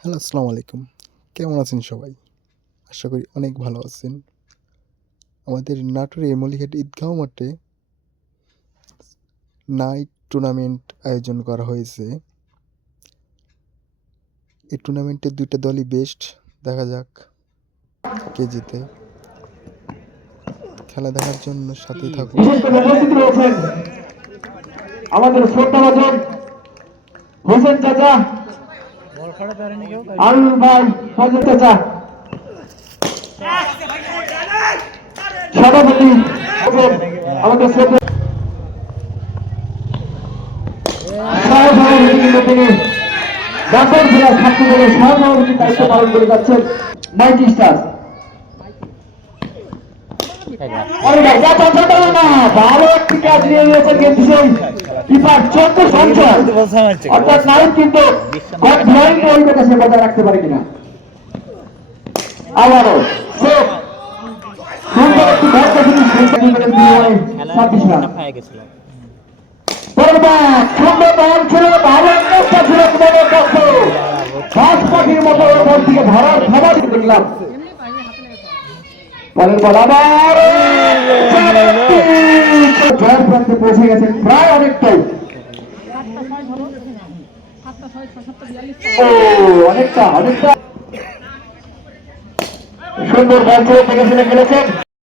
Hello, আসসালামু আলাইকুম। কেমন আছেন সবাই? আশা করি অনেক ভালো আছেন। আমাদের নাটোরের মলিহাট ঈদগাহ মাঠে নাইট টুর্নামেন্ট আয়োজন করা হয়েছে। এই টুর্নামেন্টে ২ টা দলই বেস্ট। দেখা যাক কে জিতে। খেলা দেখার জন্য সাথেই থাকুন। বিশেষ করে উপস্থিত রয়েছেন আমাদের শ্রদ্ধাভাজন হোসেন চাচা, আলুল ভাই, ফজল চাচা, সভাপতি আমাদের শ্রদ্ধা সহসভাপতি, কিন্তু তিনি নাটোর জেলা ছাত্র দলের সহসভাপতির দায়িত্ব পালন করে যাচ্ছেন মাইটি স্টার। ভালো একটি কাজ নিয়ে নিয়েছেন কিন্তু সেই কিপার চন্দ্র সঞ্চয়, অর্থাৎ নাইট কিন্তু সে বজায় রাখতে পারে কিনা। আবারও সুন্দর একটি ছাব্বিশ রান সুন্দর বল ছিল, ভালো একটা ছিল পাখির মতো ওপর থেকে ধরার ক্ষমা দেখলাম। পরের বল আবার জয়ের প্রান্তে পৌঁছে গেছেন প্রায় অনেকটাই। অনেকটা সুন্দর বল ছেড়ে খেলেছেন।